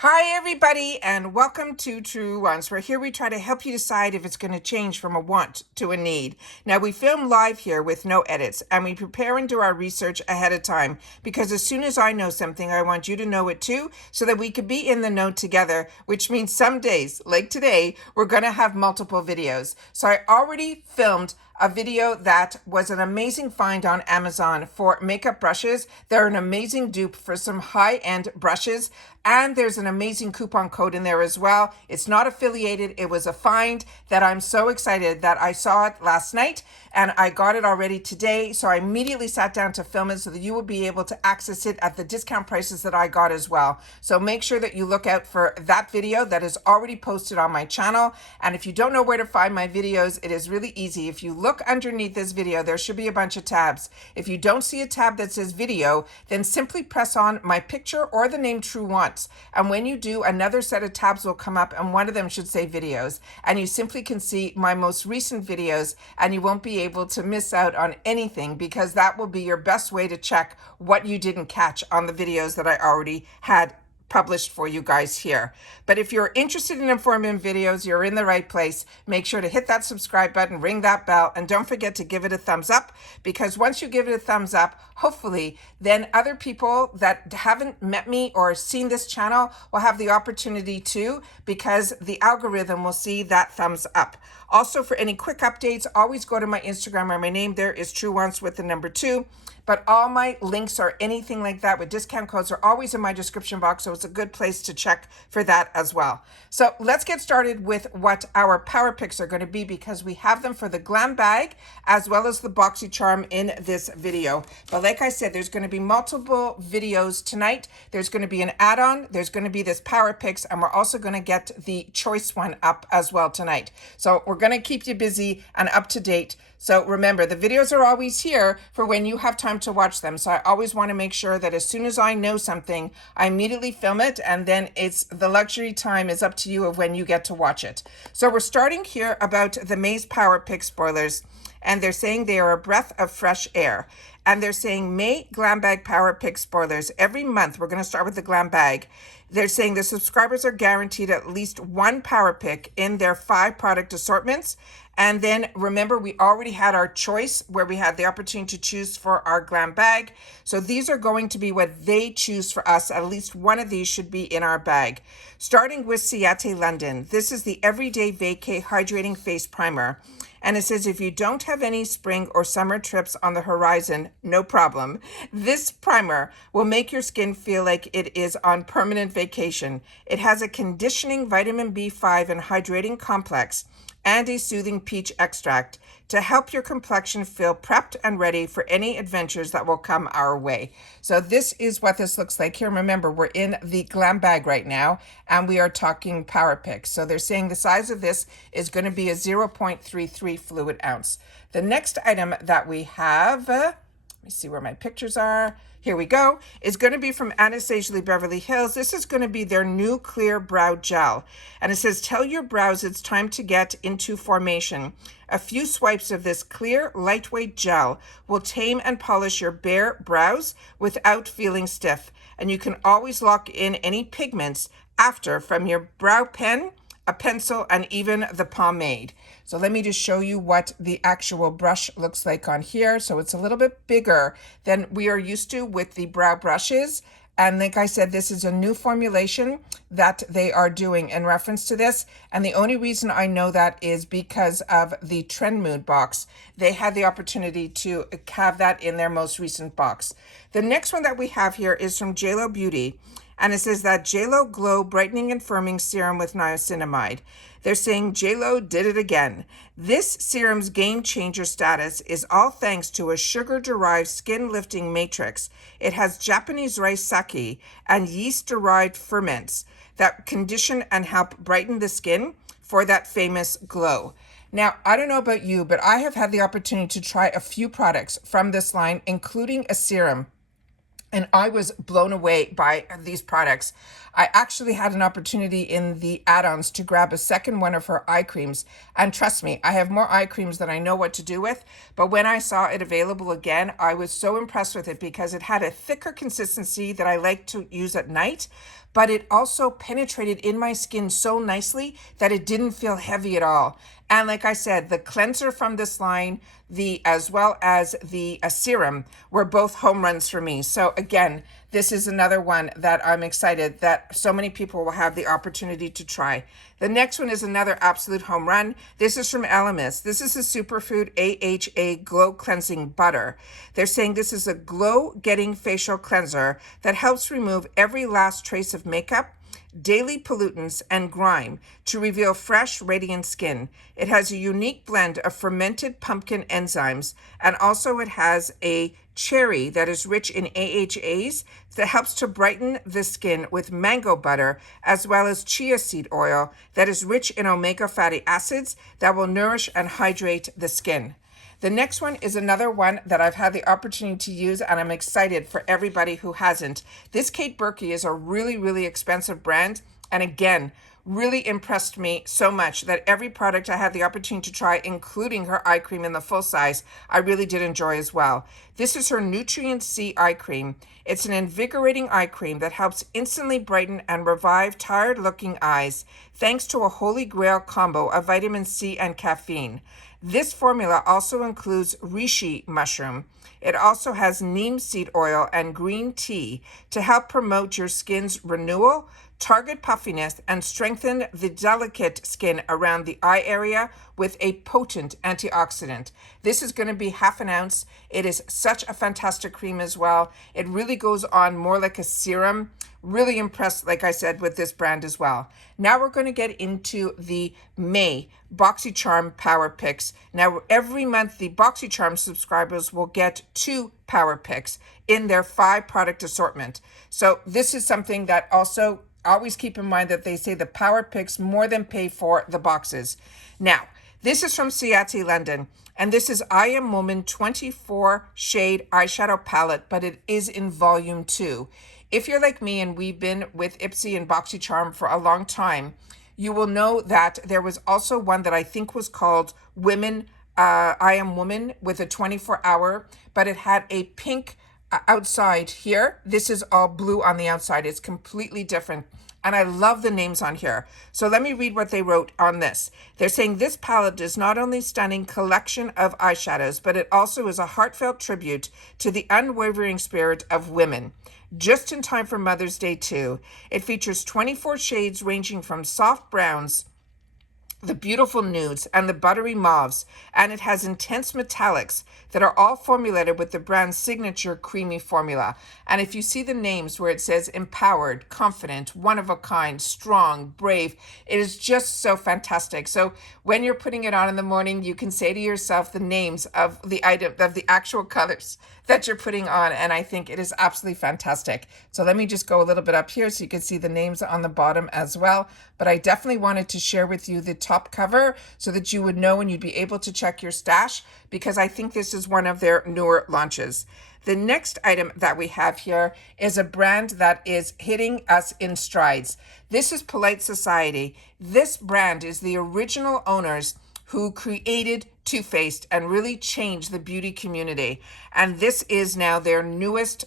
Hi everybody and welcome to Truewants, where here we try to help you decide if it's going to change from a want to a need. Now we film live here with no edits and we prepare and do our research ahead of time because as soon as I know something, I want you to know it too so that we could be in the know together, which means some days, like today, we're going to have multiple videos. So I already filmed a video that was an amazing find on Amazon for makeup brushes. They're an amazing dupe for some high-end brushes, and there's an amazing coupon code in there as well. It's not affiliated. It was a find that I'm so excited that I saw it last night and I got it already today. So I immediately sat down to film it so that you would be able to access it at the discount prices that I got as well. So make sure that you look out for that video that is already posted on my channel. And if you don't know where to find my videos, it is really easy. If you look underneath this video, there should be a bunch of tabs. If you don't see a tab that says video, then simply press on my picture or the name Truewants. And when you do, another set of tabs will come up and one of them should say videos. And you simply can see my most recent videos and you won't be able to miss out on anything because that will be your best way to check what you didn't catch on the videos that I already had published for you guys here. But if you're interested in informative videos, you're in the right place. Make sure to hit that subscribe button, ring that bell, and don't forget to give it a thumbs up, because once you give it a thumbs up, hopefully then other people that haven't met me or seen this channel will have the opportunity to, because the algorithm will see that thumbs up. Also, for any quick updates, always go to my Instagram, where my name there is Truewants with the number 2. But all my links or anything like that with discount codes are always in my description box, so it's a good place to check for that as well. So let's get started with what our power picks are going to be, because we have them for the GlamBag as well as the Boxycharm in this video. But like I said, there's going to be multiple videos tonight. There's going to be an add-on, there's going to be this power picks, and we're also going to get the choice one up as well tonight. So we're going to keep you busy and up to date. So remember, the videos are always here for when you have time to watch them. So I always want to make sure that as soon as I know something, I immediately film it, and then it's the luxury time is up to you of when you get to watch it. So we're starting here about the Maze Power Pick spoilers, and they're saying they are a breath of fresh air. And they're saying May GlamBag Power Pick spoilers. Every month, we're going to start with the GlamBag. They're saying the subscribers are guaranteed at least one power pick in their 5 product assortments. And then remember, we already had our choice where we had the opportunity to choose for our GlamBag. So these are going to be what they choose for us. At least one of these should be in our bag. Starting with Seiti London. This is the Everyday Vacay Hydrating Face Primer. And it says, if you don't have any spring or summer trips on the horizon, no problem. This primer will make your skin feel like it is on permanent vacation. It has a conditioning vitamin B5 and hydrating complex and a soothing peach extract to help your complexion feel prepped and ready for any adventures that will come our way. So this is what this looks like here. Remember, we're in the GlamBag right now, and we are talking power picks. So they're saying the size of this is going to be a 0.33 fluid ounce. The next item that we have, let me see where my pictures are. Here we go. Is going to be from Anastasia, Beverly Hills. This is going to be their new clear brow gel. And it says, tell your brows it's time to get into formation. A few swipes of this clear, lightweight gel will tame and polish your bare brows without feeling stiff. And you can always lock in any pigments after from your brow pen, a pencil, and even the pomade. So let me just show you what the actual brush looks like on here. So it's a little bit bigger than we are used to with the brow brushes. And like I said, this is a new formulation that they are doing in reference to this. And the only reason I know that is because of the Trend Mood box. They had the opportunity to have that in their most recent box. The next one that we have here is from JLo Beauty. And it says that JLo Glow Brightening and Firming Serum with Niacinamide. They're saying JLo did it again. This serum's game changer status is all thanks to a sugar-derived skin lifting matrix. It has Japanese rice sake and yeast-derived ferments that condition and help brighten the skin for that famous glow. Now, I don't know about you, but I have had the opportunity to try a few products from this line, including a serum. and I was blown away by these products. I actually had an opportunity in the add-ons to grab a second one of her eye creams. And trust me, I have more eye creams than I know what to do with. But when I saw it available again, I was so impressed with it because it had a thicker consistency that I like to use at night. But it also penetrated in my skin so nicely that it didn't feel heavy at all. And like I said, the cleanser from this line, as well as the serum, were both home runs for me. So again, this is another one that I'm excited that so many people will have the opportunity to try. The next one is another absolute home run. This is from Elmus. This is a superfood AHA glow cleansing butter. They're saying this is a glow getting facial cleanser that helps remove every last trace of makeup, daily pollutants, and grime to reveal fresh, radiant skin. It has a unique blend of fermented pumpkin enzymes, and also it has a cherry that is rich in AHAs that helps to brighten the skin with mango butter, as well as chia seed oil that is rich in omega fatty acids that will nourish and hydrate the skin. The next one is another one that I've had the opportunity to use, and I'm excited for everybody who hasn't. This Kate Berky is a really, really expensive brand, and again, really impressed me so much that every product I had the opportunity to try, including her eye cream in the full size, I really did enjoy as well. This is her Nutrient C eye cream. It's an invigorating eye cream that helps instantly brighten and revive tired-looking eyes, thanks to a holy grail combo of vitamin C and caffeine. This formula also includes reishi mushroom. It also has neem seed oil and green tea to help promote your skin's renewal, target puffiness, and strengthen the delicate skin around the eye area with a potent antioxidant. This is going to be half an ounce. It is such a fantastic cream as well. It really goes on more like a serum. Really impressed, like I said, with this brand as well. Now we're going to get into the May Boxycharm Power Picks. Now every month the Boxycharm subscribers will get 2 Power Picks in their 5 product assortment. So this is something that also always keep in mind that they say the Power Picks more than pay for the boxes. Now, this is from Seiti London, and this is I Am Woman 24 shade eyeshadow palette, but it is in volume 2. If you're like me and we've been with IPSY and Boxycharm for a long time, you will know that there was also one that I think was called I Am Woman with a 24-hour, but it had a pink outside here. This is all blue on the outside. It's completely different. And I love the names on here. So let me read what they wrote on this. They're saying this palette is not only a stunning collection of eyeshadows, but it also is a heartfelt tribute to the unwavering spirit of women. Just in time for Mother's Day too. It features 24 shades ranging from soft browns, the beautiful nudes, and the buttery mauves, and it has intense metallics that are all formulated with the brand's signature creamy formula. And if you see the names where it says empowered, confident, one of a kind, strong, brave, it is just so fantastic. So when you're putting it on in the morning, you can say to yourself the names of the item, of the actual colors that you're putting on, and I think it is absolutely fantastic. So let me just go a little bit up here so you can see the names on the bottom as well. But I definitely wanted to share with you the top cover so that you would know and you'd be able to check your stash, because I think this is one of their newer launches. The next item that we have here is a brand that is hitting us in strides. This is Polite Society. This brand is the original owners who created Too Faced and really changed the beauty community. And this is now their newest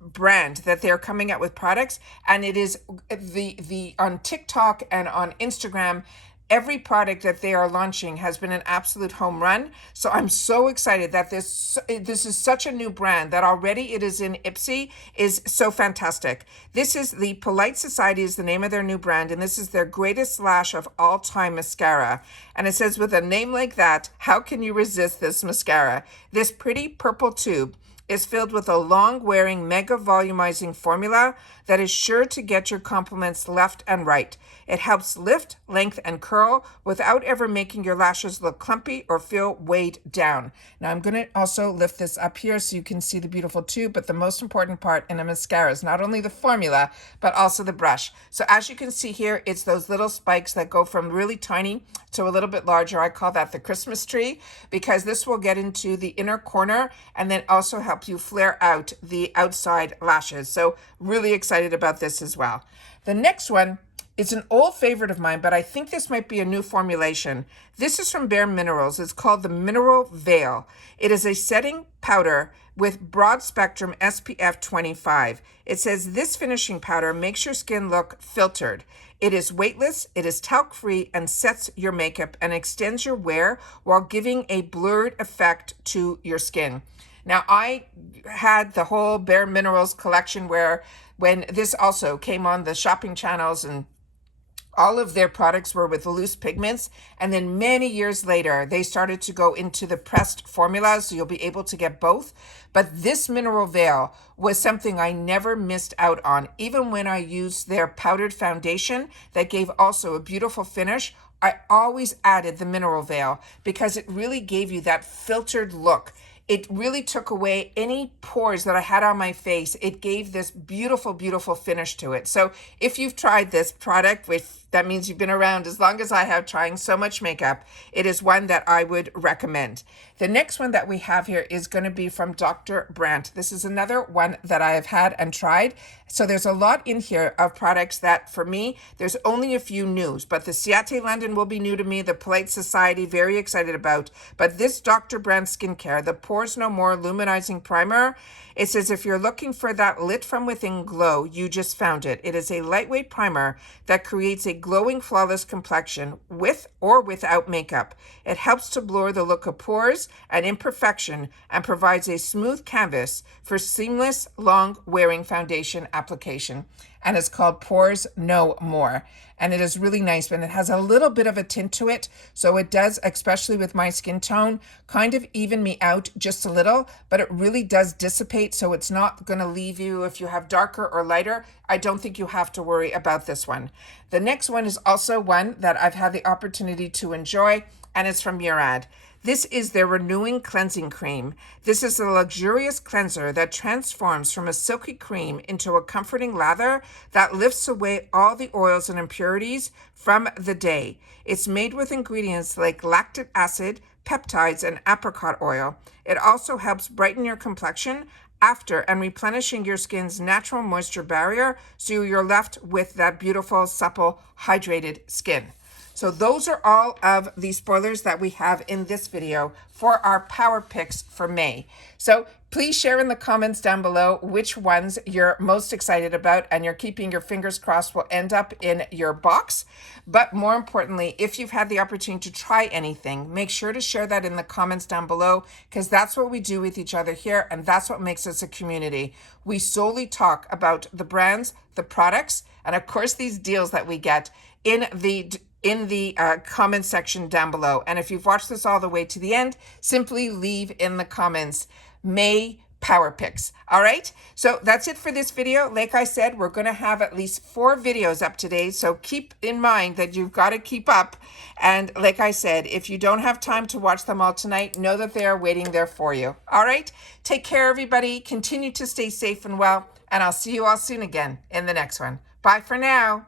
brand that they're coming out with products. And it is the on TikTok and on Instagram, every product that they are launching has been an absolute home run. So I'm so excited that this is such a new brand that already it is in IPSY is so fantastic. This is the Polite Society is the name of their new brand, and this is their greatest lash of all time mascara. And it says, with a name like that, how can you resist this mascara? This pretty purple tube is filled with a long-wearing mega volumizing formula that is sure to get your compliments left and right. It helps lift, lengthen, and curl without ever making your lashes look clumpy or feel weighed down. Now I'm going to also lift this up here so you can see the beautiful tube, but the most important part in a mascara is not only the formula, but also the brush. So as you can see here, it's those little spikes that go from really tiny to a little bit larger. I call that the Christmas tree, because this will get into the inner corner and then also help help you flare out the outside lashes. So really excited about this as well. The next one is an old favorite of mine, but I think this might be a new formulation. This is from Bare Minerals. It's called the Mineral Veil. It is a setting powder with broad spectrum SPF 25. It says this finishing powder makes your skin look filtered. It is weightless, it is talc-free, and sets your makeup and extends your wear while giving a blurred effect to your skin. Now, I had the whole Bare Minerals collection where when this also came on the shopping channels, and all of their products were with loose pigments. And then many years later, they started to go into the pressed formulas, so you'll be able to get both. But this Mineral Veil was something I never missed out on. Even when I used their powdered foundation that gave also a beautiful finish, I always added the Mineral Veil because it really gave you that filtered look. It really took away any pores that I had on my face. It gave this beautiful, beautiful finish to it. So if you've tried this product, that means you've been around as long as I have trying so much makeup, it is one that I would recommend. The next one that we have here is going to be from Dr. Brandt. This is another one that I have had and tried. So there's a lot in here of products that for me, there's only a few news, but the Seiti London will be new to me, the Polite Society, very excited about. But this Dr. Brandt skincare, the Pores No More Luminizing Primer, it says if you're looking for that lit from within glow, you just found it. It is a lightweight primer that creates a glowing, flawless complexion with or without makeup. It helps to blur the look of pores and imperfection and provides a smooth canvas for seamless, long-wearing foundation application. And it's called Pores No More. And it is really nice, and it has a little bit of a tint to it. So it does, especially with my skin tone, kind of even me out just a little, but it really does dissipate. So it's not going to leave you, if you have darker or lighter, I don't think you have to worry about this one. The next one is also one that I've had the opportunity to enjoy, and it's from Mirad. This is their Renewing Cleansing Cream. This is a luxurious cleanser that transforms from a silky cream into a comforting lather that lifts away all the oils and impurities from the day. It's made with ingredients like lactic acid, peptides, and apricot oil. It also helps brighten your complexion after and replenishing your skin's natural moisture barrier so you're left with that beautiful, supple, hydrated skin. So those are all of the spoilers that we have in this video for our Power Picks for May. So please share in the comments down below which ones you're most excited about and you're keeping your fingers crossed will end up in your box. But more importantly, if you've had the opportunity to try anything, make sure to share that in the comments down below, because that's what we do with each other here, and that's what makes us a community. We solely talk about the brands, the products, and of course these deals that we get in the comment section down below. And if you've watched this all the way to the end, simply leave in the comments May Power Picks. All right, so that's it for this video. Like I said, we're going to have at least 4 videos up today, so keep in mind that you've got to keep up. And like I said, if you don't have time to watch them all tonight, know that they are waiting there for you. All right, take care, everybody. Continue to stay safe and well, and I'll see you all soon again in the next one. Bye for now.